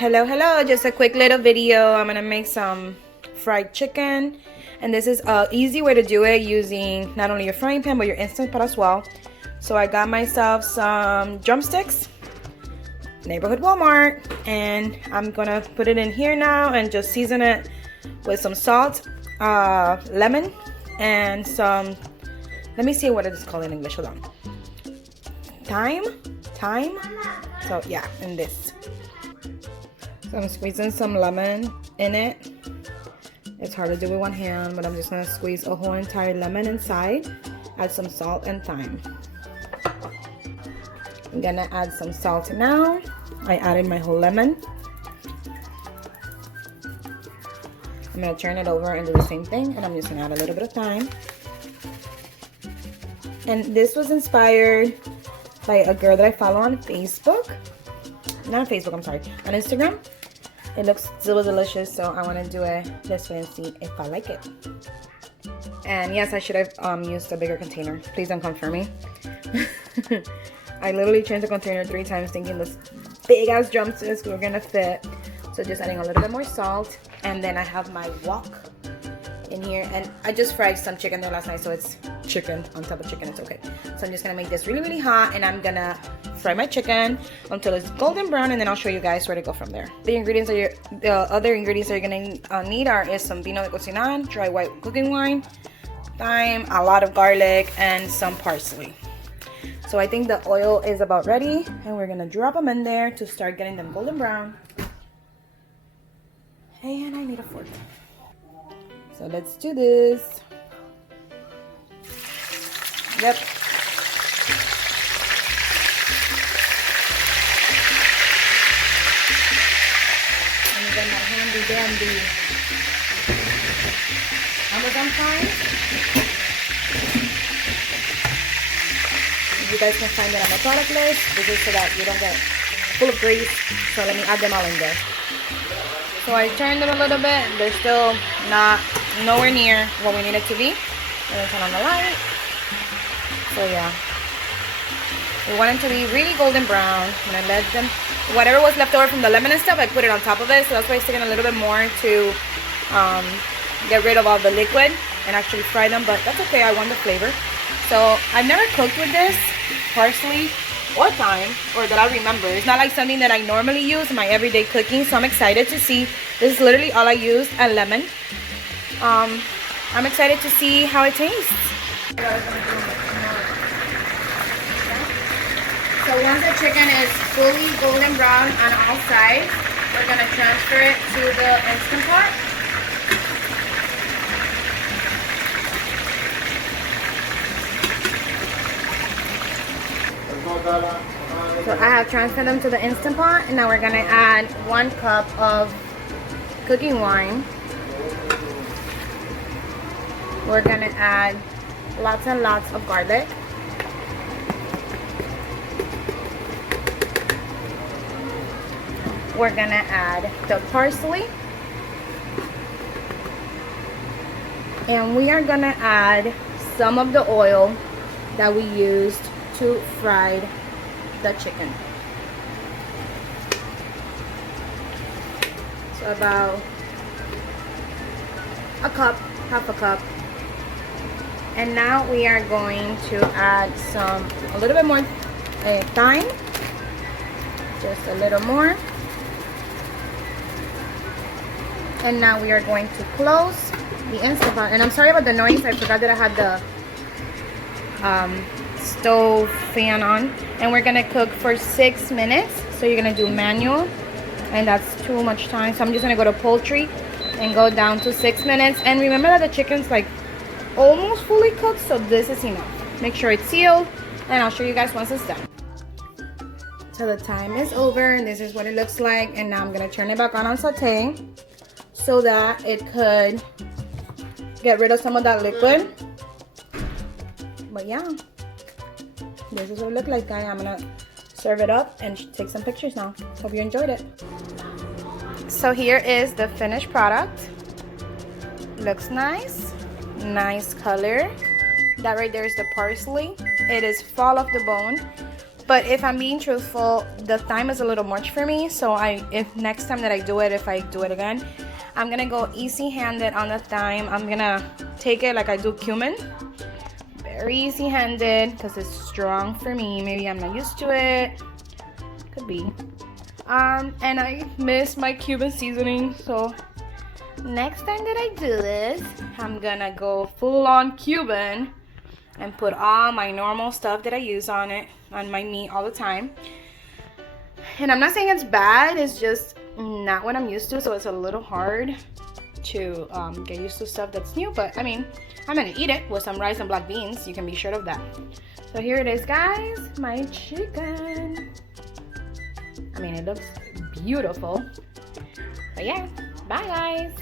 Hello, just a quick little video. I'm gonna make some fried chicken, and this is an easy way to do it using not only your frying pan but your Instant Pot as well. So I got myself some drumsticks, neighborhood Walmart, and I'm gonna put it in here now and just season it with some salt, lemon, and some, let me see what it is called in English, hold on, thyme. So yeah, and this. So I'm squeezing some lemon in it. It's hard to do with one hand, but I'm just gonna squeeze a whole entire lemon inside. Add some salt and thyme. I'm gonna add some salt now. I added my whole lemon. I'm gonna turn it over and do the same thing, and I'm just gonna add a little bit of thyme. And this was inspired by a girl that I follow on Facebook. Not on Facebook, I'm sorry, on Instagram. It looks so delicious, so I want to do it this way and see if I like it. And yes, I should have used a bigger container. Please don't come for me. I literally changed the container 3 times thinking this big ass drumsticks were gonna fit. So just adding a little bit more salt, and then I have my wok in here, and I just fried some chicken there last night, so it's chicken on top of chicken. It's okay. So I'm just gonna make this really hot, and I'm gonna fry my chicken until it's golden brown, and then I'll show you guys where to go from there. The other ingredients that you're gonna need is some vino de cocinar, dry white cooking wine, thyme, a lot of garlic, and some parsley. So I think the oil is about ready, and we're gonna drop them in there to start getting them golden brown. And I need a fork. So let's do this. Yep. And then my handy dandy Amazon Prime. You guys can find it on my product list. This is so that you don't get full of grease. So let me add them all in there. So I turned it a little bit. They're still nowhere near what we need it to be. I'm gonna turn on the light. So yeah, we want them to be really golden brown. I'm gonna let them, whatever was left over from the lemon and stuff, I put it on top of it. So that's why it's taking a little bit more to get rid of all the liquid and actually fry them. But that's okay. I want the flavor. So I've never cooked with this parsley or thyme, or that I remember. It's not like something that I normally use in my everyday cooking, so I'm excited to see. This is literally all I use, and lemon. I'm excited to see how it tastes. So once the chicken is fully golden brown on all sides, we're gonna transfer it to the Instant Pot. So I have transferred them to the Instant Pot, and now we're gonna add 1 cup of cooking wine. We're gonna add lots and lots of garlic. We're gonna add the parsley, and we are gonna add some of the oil that we used to fry the chicken. So about a cup, half a cup. And now we are going to add a little bit more thyme, just a little more. And now we are going to close the Instant Pot. And I'm sorry about the noise, I forgot that I had the stove fan on. And we're gonna cook for 6 minutes. So you're gonna do manual, and that's too much time. So I'm just gonna go to poultry and go down to 6 minutes. And remember that the chicken's like almost fully cooked, so this is enough. Make sure it's sealed, and I'll show you guys once it's done. So the time is over, and this is what it looks like. And now I'm gonna turn it back on saute so that it could get rid of some of that liquid. But yeah, this is what it looked like, guys. I'm gonna serve it up and take some pictures now. Hope you enjoyed it. So here is the finished product. Looks nice color. That right there is the parsley. It is fall off the bone. But if I'm being truthful, the thyme is a little much for me. So if next time that I do it, if I do it again, I'm gonna go easy-handed on the thyme. I'm gonna take it like I do cumin. Very easy-handed because it's strong for me. Maybe I'm not used to it. Could be. And I miss my Cuban seasoning, so next time that I do this, I'm gonna go full-on Cuban and put all my normal stuff that I use on it, on my meat all the time. And I'm not saying it's bad, it's just not what I'm used to, so it's a little hard to get used to stuff that's new. But I mean, I'm gonna eat it with some rice and black beans, you can be sure of that. So here it is, guys, my chicken. I mean, it looks beautiful. But yeah, bye guys.